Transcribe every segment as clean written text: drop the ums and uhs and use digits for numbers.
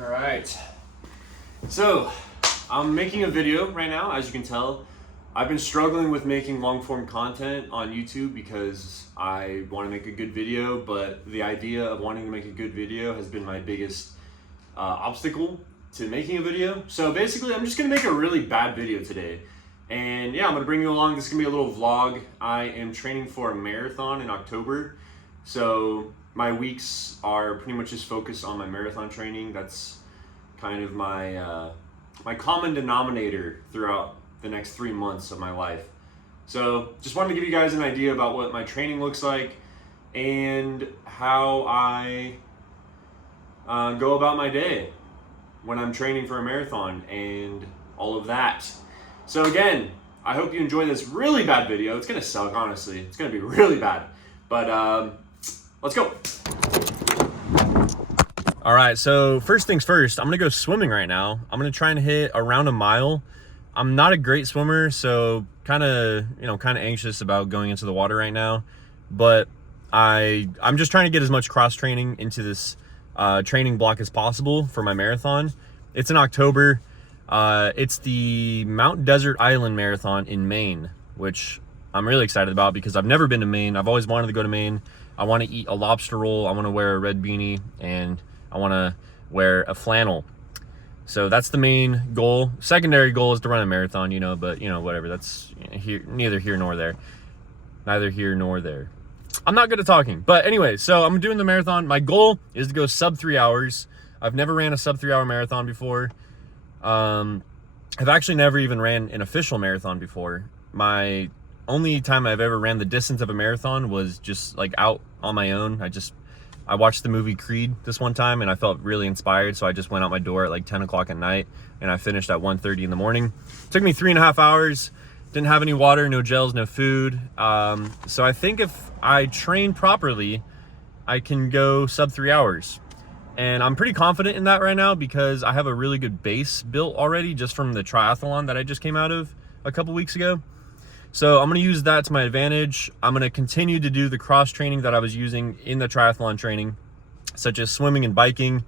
All right. So, I'm making a video right now, as you can tell. I've been struggling with making long form content on YouTube because I want to make a good video, but the idea of wanting to make a good video has been my biggest obstacle to making a video. So basically, I'm just going to make a really bad video today. And yeah, I'm going to bring you along. This is going to be a little vlog. I am training for a marathon in October. So my weeks are pretty much just focused on my marathon training. That's kind of my my common denominator throughout the next 3 months of my life. So just wanted to give you guys an idea about what my training looks like and how I go about my day when I'm training for a marathon and all of that. So again, I hope you enjoy this really bad video. It's gonna suck, honestly. It's gonna be really bad. But let's go. All right, so first things first, I'm gonna go swimming right now. I'm gonna try and hit around a mile. I'm not a great swimmer, so kind of anxious about going into the water right now. But I'm just trying to get as much cross training into this training block as possible for my marathon. It's in October. It's the Mount Desert Island Marathon in Maine, which I'm really excited about because I've never been to Maine. I've always wanted to go to Maine. I want to eat a lobster roll. I want to wear a red beanie, and I want to wear a flannel. So that's the main goal. Secondary goal is to run a marathon, but whatever. That's neither here nor there. Neither here nor there. I'm not good at talking. But anyway, so I'm doing the marathon. My goal is to go sub 3 hours. I've never ran a sub 3 hour marathon before. I've actually never even ran an official marathon before. My only time I've ever ran the distance of a marathon was just like out on my own. I watched the movie Creed this one time and I felt really inspired, so I just went out my door at like 10 o'clock at night and I finished at 1:30 in the morning. It took me 3.5 hours. Didn't have any water, no gels, no food. So I think if I train properly, I can go sub 3 hours. And I'm pretty confident in that right now because I have a really good base built already just from the triathlon that I just came out of a couple weeks ago. So I'm going to use that to my advantage. I'm going to continue to do the cross training that I was using in the triathlon training, such as swimming and biking.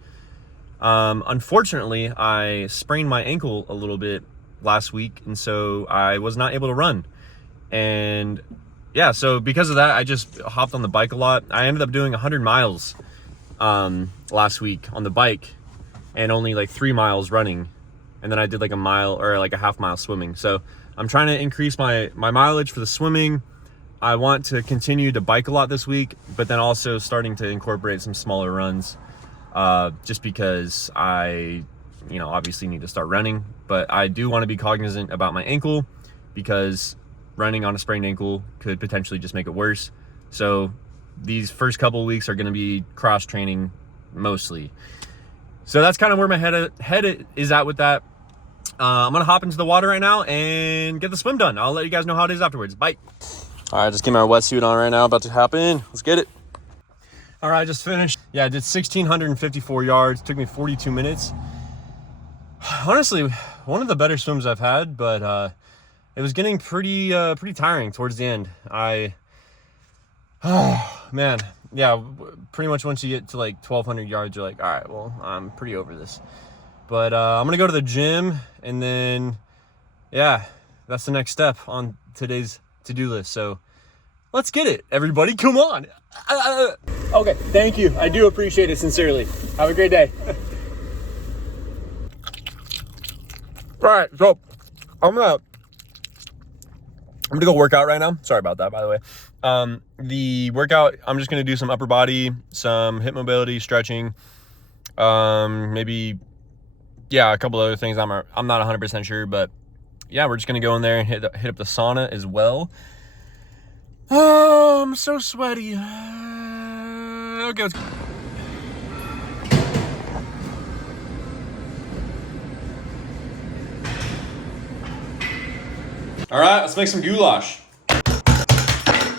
Unfortunately, I sprained my ankle a little bit last week, and so I was not able to run. And yeah, so because of that, I just hopped on the bike a lot. I ended up doing 100 miles last week on the bike and only like 3 miles running. And then I did like a mile or like a half mile swimming. So I'm trying to increase my mileage for the swimming. I want to continue to bike a lot this week, but then also starting to incorporate some smaller runs just because I, obviously need to start running. But I do want to be cognizant about my ankle because running on a sprained ankle could potentially just make it worse. So these first couple of weeks are going to be cross training mostly. So that's kind of where my head is at with that. I'm gonna hop into the water right now and get the swim done. I'll let you guys know how it is afterwards. Bye. All right, just get my wetsuit on right now. About to hop in. Let's get it. All right, just finished. Yeah, I did 1,654 yards. Took me 42 minutes. Honestly, one of the better swims I've had, but it was getting pretty tiring towards the end. Man, yeah, pretty much once you get to like 1,200 yards, you're like, all right, well, I'm pretty over this. But I'm going to go to the gym, and then, yeah, that's the next step on today's to-do list. So let's get it, everybody. Come on. Okay, thank you. I do appreciate it sincerely. Have a great day. All right, so I'm gonna go work out right now. Sorry about that, by the way. The workout, I'm just going to do some upper body, some hip mobility, stretching, maybe... yeah, a couple other things. I'm not 100% sure, but yeah, we're just gonna go in there and hit up the sauna as well. Oh, I'm so sweaty. Okay, let's go. All right, let's make some goulash.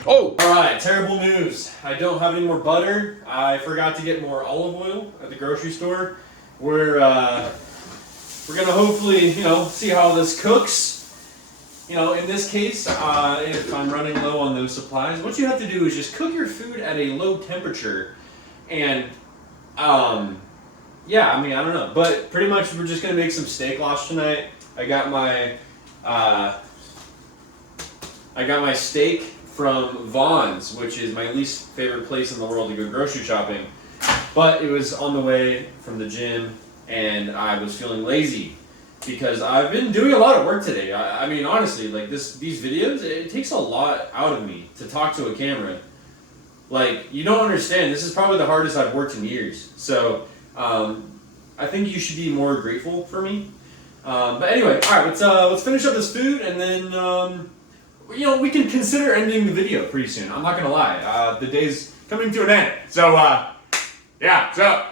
Oh, all right, terrible news. I don't have any more butter. I forgot to get more olive oil at the grocery store. We're gonna hopefully, see how this cooks. In this case, if I'm running low on those supplies, what you have to do is just cook your food at a low temperature and Yeah, I mean, I don't know, but pretty much we're just gonna make some steak losh tonight. I got my steak from Vaughn's, which is my least favorite place in the world to go grocery shopping. But it was on the way from the gym, and I was feeling lazy because I've been doing a lot of work today. I mean, honestly, like these videos, it takes a lot out of me to talk to a camera. Like, you don't understand. This is probably the hardest I've worked in years. So, I think you should be more grateful for me. But anyway, all right, let's finish up this food, and then we can consider ending the video pretty soon. I'm not gonna lie. The day's coming to an end. So yeah. So